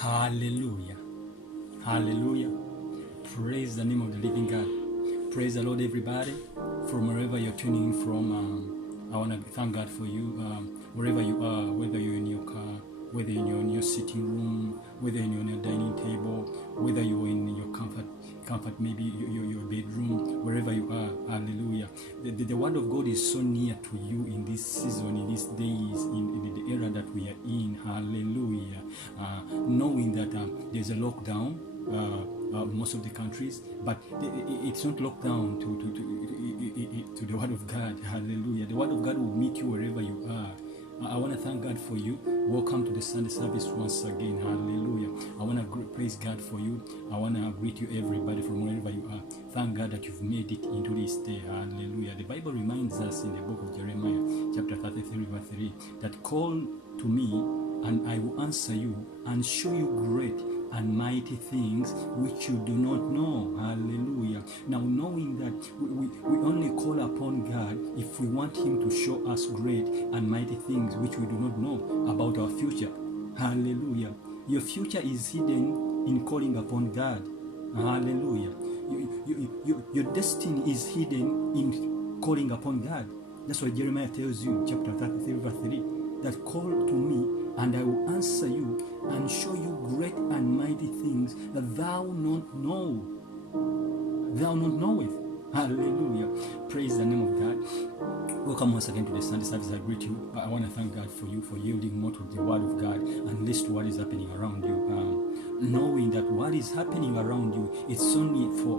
Hallelujah. Hallelujah. Praise the name of the living God. Praise the Lord, everybody. From wherever you're tuning in from, I want to thank God for you. Wherever you are, whether you're in your car, whether you're in your sitting room, whether you're on your dining table, whether you're in your comfort, maybe your bedroom, wherever you are. Hallelujah. The word of God is so near to you in this season, in these days, in the era that we are in. Hallelujah. Knowing that there's a lockdown. Most of the countries, but it's not locked down to the word of God. Hallelujah. The word of God will meet you wherever you are. I want to thank God for you. Welcome to the Sunday service once again. Hallelujah. I want to praise God for you. I want to greet you, everybody, from wherever you are. Thank God that you've made it into this day. Hallelujah. The Bible reminds us in the book of Jeremiah, chapter 33, verse 3, that call to me and I will answer you and show you great and mighty things which you do not know. Hallelujah. Now, knowing that we only call upon God if we want Him to show us great and mighty things which we do not know about our future. Hallelujah. Your future is hidden in calling upon God. Hallelujah. Your destiny is hidden in calling upon God. That's why Jeremiah tells you, chapter 33, verse 3, that call to me and I will answer you and show you great and mighty things that thou not know. Thou not knoweth. Hallelujah. Praise the name of God. Welcome once again to the Sunday service. I greet you. I want to thank God for you for yielding more to the word of God and listen to what is happening around you. Knowing that what is happening around you, it's only for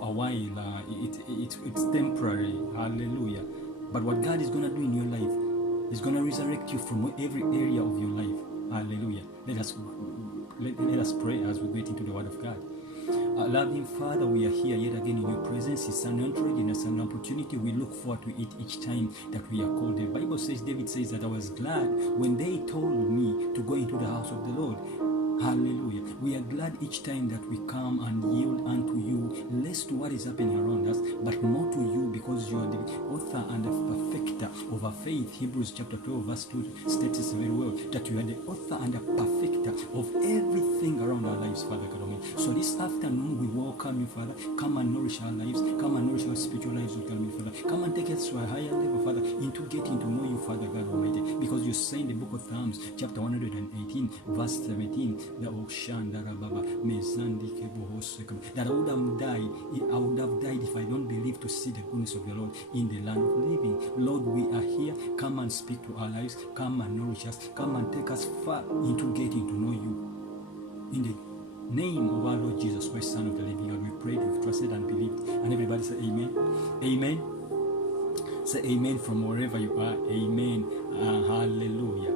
a while. It's temporary. Hallelujah. But what God is going to do in your life, He's going to resurrect you from every area of your life. Hallelujah. Let us pray as we get into the word of God. Loving Father, we are here yet again in your presence. It's an encouragement and it's an opportunity. We look forward to it each time that we are called. The Bible says, David says that I was glad when they told me to go into the house of the Lord. Hallelujah. We are glad each time that we come and yield unto you, less to what is happening around us, but more to you, because you are the author and the perfecter of our faith. Hebrews chapter 12 verse 2 states it very well, that you are the author and the perfecter of everything around our lives, Father God Almighty. So this afternoon we welcome you, Father. Come and nourish our lives. Come and nourish our spiritual lives, God Almighty, Father. Come and take us to a higher level, Father, into getting to know you, Father God Almighty. Because you say in the book of Psalms, chapter 118, verse 17, that I would have died if I don't believe to see the goodness of the Lord in the land of living. Lord, we are here. Come and speak to our lives. Come and nourish us. Come and take us far into getting to know you. In the name of our Lord Jesus Christ, Son of the living God, we prayed, we've trusted and believed. And everybody say amen. Amen. Say amen from wherever you are. Amen. Hallelujah.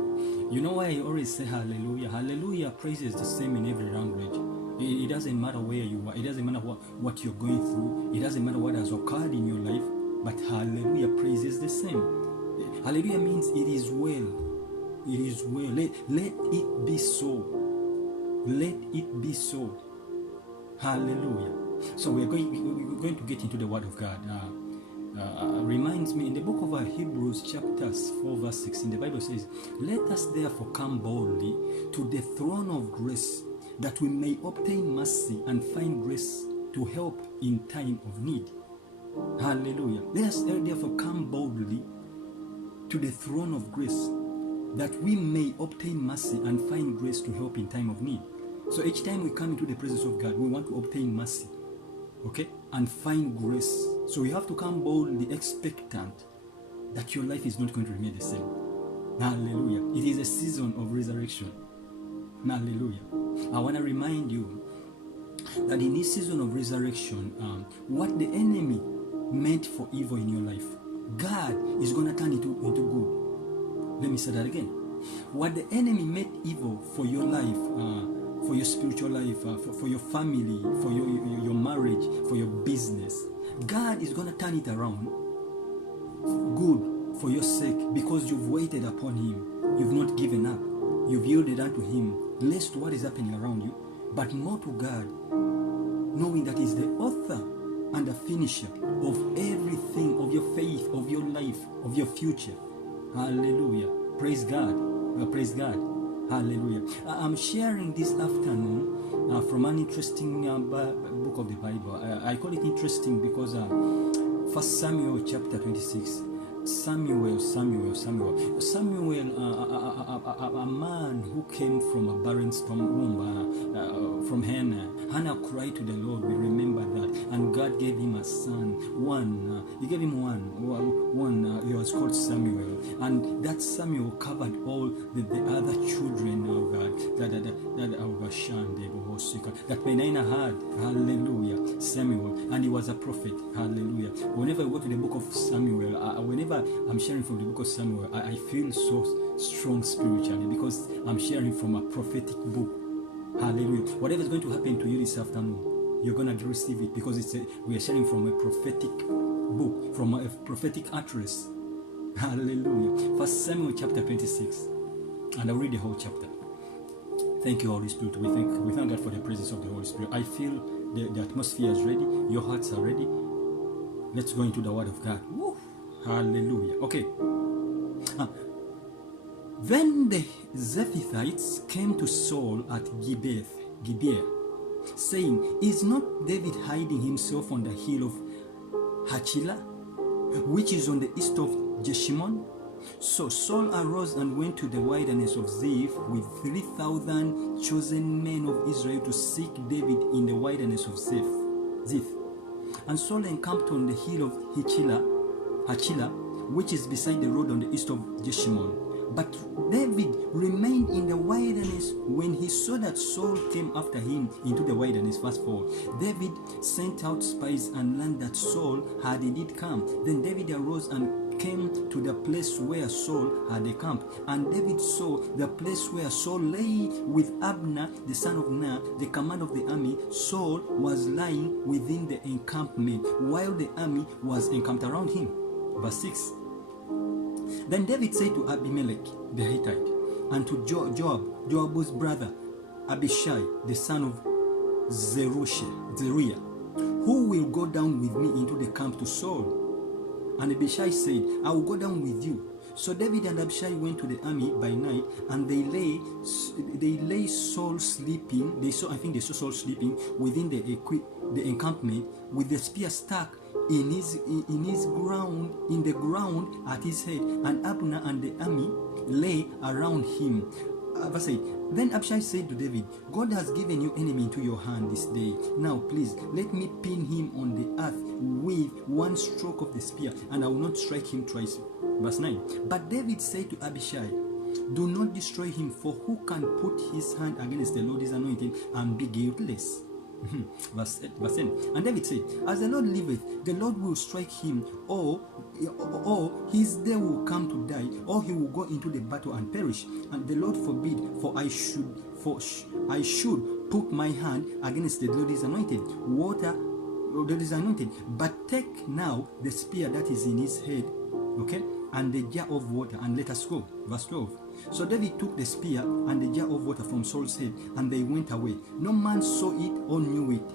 You know why I always say hallelujah? Hallelujah praise is the same in every language. It doesn't matter where you are. It doesn't matter what you're going through. It doesn't matter what has occurred in your life. But hallelujah praise is the same. Hallelujah means it is well. It is well. Let it be so. Let it be so. Hallelujah. So we're going to get into the word of God. Reminds me in the book of Hebrews chapter 4 verse 16, the Bible says, let us therefore come boldly to the throne of grace, that we may obtain mercy and find grace to help in time of need. Hallelujah. Let us therefore come boldly to the throne of grace, that we may obtain mercy and find grace to help in time of need. So each time we come into the presence of God, we want to obtain mercy, okay, and find grace. So you have to come boldly, expectant that your life is not going to remain the same. Hallelujah. It is a season of resurrection. Hallelujah. I want to remind you that in this season of resurrection, what the enemy meant for evil in your life, God is going to turn it into good. Let me say that again. What the enemy meant evil for your life, for your spiritual life, for your family, for your marriage, for your business, God is going to turn it around good for your sake, because you've waited upon Him. You've not given up. You've yielded unto Him, less to what is happening around you, but more to God, knowing that He's the author and the finisher of everything, of your faith, of your life, of your future. Hallelujah. Praise God. Praise God. Hallelujah. I'm sharing this afternoon from an interesting book of the Bible. I call it interesting because 1 Samuel chapter 26. Samuel, a man who came from a barren womb, from Hannah. Hannah cried to the Lord. We remember that, and God gave him a son. He gave him one. He was called Samuel, and that Samuel covered all the other children of that Penina had. Hallelujah, Samuel, and he was a prophet. Hallelujah. Whenever I go to the book of Samuel, whenever I'm sharing from the book of Samuel, I feel so strong spiritually because I'm sharing from a prophetic book. Hallelujah. Whatever is going to happen to you this afternoon, you're going to receive it because we are sharing from a prophetic book, from a prophetic address. Hallelujah. 1 Samuel chapter 26. And I'll read the whole chapter. Thank you, Holy Spirit. We thank God for the presence of the Holy Spirit. I feel the atmosphere is ready. Your hearts are ready. Let's go into the Word of God. Woo. Hallelujah. Okay. Then the Zephathites came to Saul at Gibeah, saying, "Is not David hiding himself on the hill of Hachilah, which is on the east of Jeshimon?" So Saul arose and went to the wilderness of Ziph with 3,000 chosen men of Israel to seek David in the wilderness of Ziph. And Saul encamped on the hill of Hachilah, which is beside the road on the east of Jeshimon. But David remained in the wilderness. When he saw that Saul came after him into the wilderness, verse 4, David sent out spies and learned that Saul had indeed come. Then David arose and came to the place where Saul had encamped. And David saw the place where Saul lay with Abner, the son of Ner, the commander of the army. Saul was lying within the encampment, while the army was encamped around him. Verse 6. Then David said to Abimelech the Hittite, and to Joab's brother, Abishai, the son of Zeruiah, "Who will go down with me into the camp to Saul?" And Abishai said, "I will go down with you." So David and Abishai went to the army by night, and they lay Saul sleeping. They saw Saul sleeping within the encampment with the spear stuck in the ground at his head, and Abner and the army lay around him. Verse 8. Then Abishai said to David, "God has given your enemy into your hand this day. Now please let me pin him on the earth with one stroke of the spear, and I will not strike him twice." Verse 9. But David said to Abishai, "Do not destroy him, for who can put his hand against the Lord is anointed and be guiltless?" Verse 10. And David said, "As the Lord liveth, the Lord will strike him, or his day will come to die, or he will go into the battle and perish. And the Lord forbid, for I should put my hand against the Lord is anointed. But take now the spear that is in his head, okay, and the jar of water, and let us go." Verse 12. So David took the spear and the jar of water from Saul's head, and they went away. No man saw it or knew it,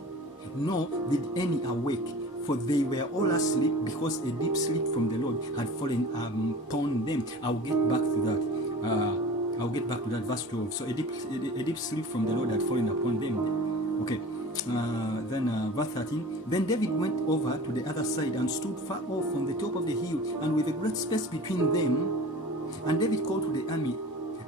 nor did any awake, for they were all asleep, because a deep sleep from the Lord had fallen upon them. I'll get back to that. Verse 12. So a deep sleep from the Lord had fallen upon them. Okay. Then verse 13. Then David went over to the other side and stood far off on the top of the hill, and with a great space between them. And David called to the army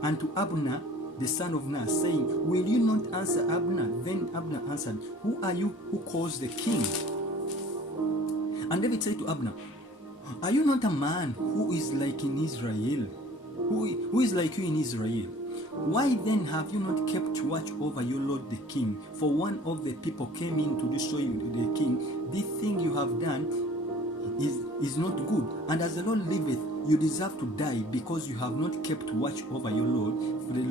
and to Abner, the son of Ner, saying, "Will you not answer Abner?" Then Abner answered, "Who are you who calls the king?" And David said to Abner, "Are you not a man who is like in Israel? Who is like you in Israel? Why then have you not kept watch over your lord the king? For one of the people came in to destroy the king. This thing you have done is not good. And as the Lord liveth, you deserve to die, because you have not kept watch over your Lord. For the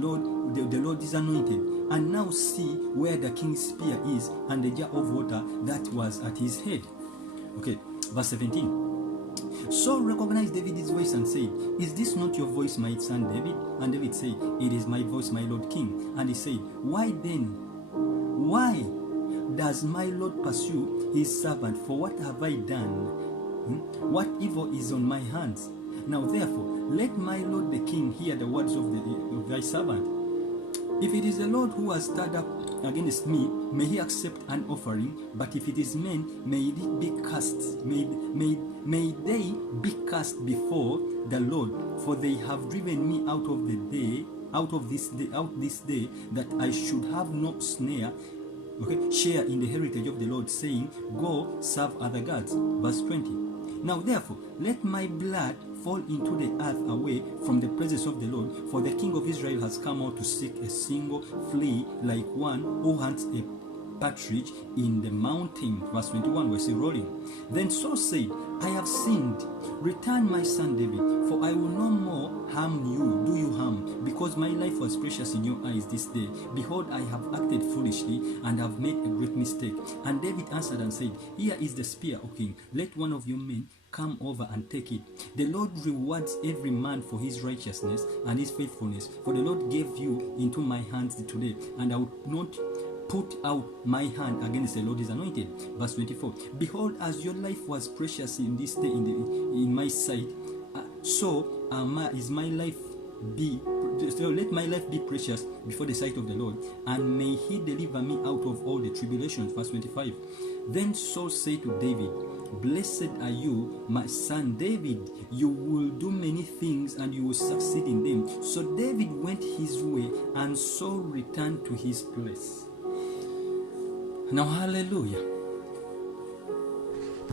Lord is anointed. And now see where the king's spear is, and the jar of water that was at his head." Okay, verse 17. Saul recognized David's voice and said, "Is this not your voice, my son David?" And David said, "It is my voice, my Lord King." And he said, Why does my Lord pursue his servant? For what have I done? What evil is on my hands? Now therefore, let my Lord the king hear the words of thy servant. If it is the Lord who has stirred up against me, may he accept an offering. But if it is men, may it be cast. May they be cast before the Lord, for they have driven me out of this day, that I should have no share in the heritage of the Lord, saying, go serve other gods. Verse 20. Now therefore, let my blood fall into the earth away from the presence of the Lord, for the king of Israel has come out to seek a single flea, like one who hunts a partridge in the mountain. Verse 21, we're still rolling. Then Saul said, I have sinned. Return my son David, for I will no more do you harm, because my life was precious in your eyes this day. Behold, I have acted foolishly and have made a great mistake. And David answered and said, here is the spear, O king. Let one of your men come over and take it. The Lord rewards every man for his righteousness and his faithfulness, for the Lord gave you into my hands today, and I will not put out my hand against the Lord is anointed. Verse 24. Behold, as your life was precious in this day in my sight, so is my life be. So let my life be precious before the sight of the Lord, and may he deliver me out of all the tribulations. Verse 25. Then Saul said to David, blessed are you, my son David. You will do many things and you will succeed in them. So David went his way, and Saul returned to his place. Now, hallelujah.